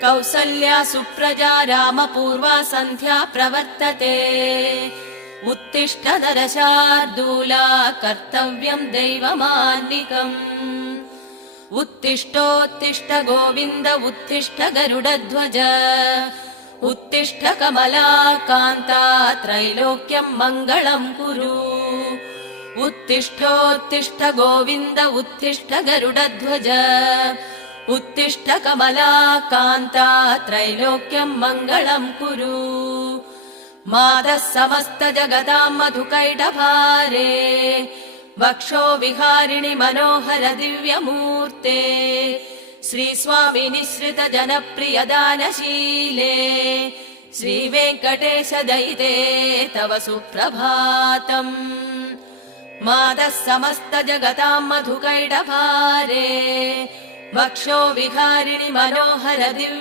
कौसल्या सुप्रजा रामपूर्वा सन्ध्या प्रवर्तते उत्तिष्ठ नरशार्दूला कर्तव्यम् दैवमान्निकम् उत्तिष्ठोत्तिष्ठ गोविन्द उत्तिष्ठ गरुडध्वज उत्तिष्ठ कमलाकान्ता त्रैलोक्यम् मङ्गलम् कुरु उत्तिष्ठोत्तिष्ठ गोविन्द उत्तिष्ठ गरुडध्वज उत्तिष्ठ कमलाकान्ता त्रैलोक्यम् मङ्गलम् कुरु मातः समस्त जगताम् मधुकैटभारे वक्षो विहारिणि मनोहर दिव्यमूर्ते श्रीस्वामि निःसृत जनप्रिय दानशीले श्रीवेङ्कटेश दयिते तव सुप्रभातम् मातः समस्त जगताम् मधुकैटभारे वक्षो विहारिणि मनोहर दिव्य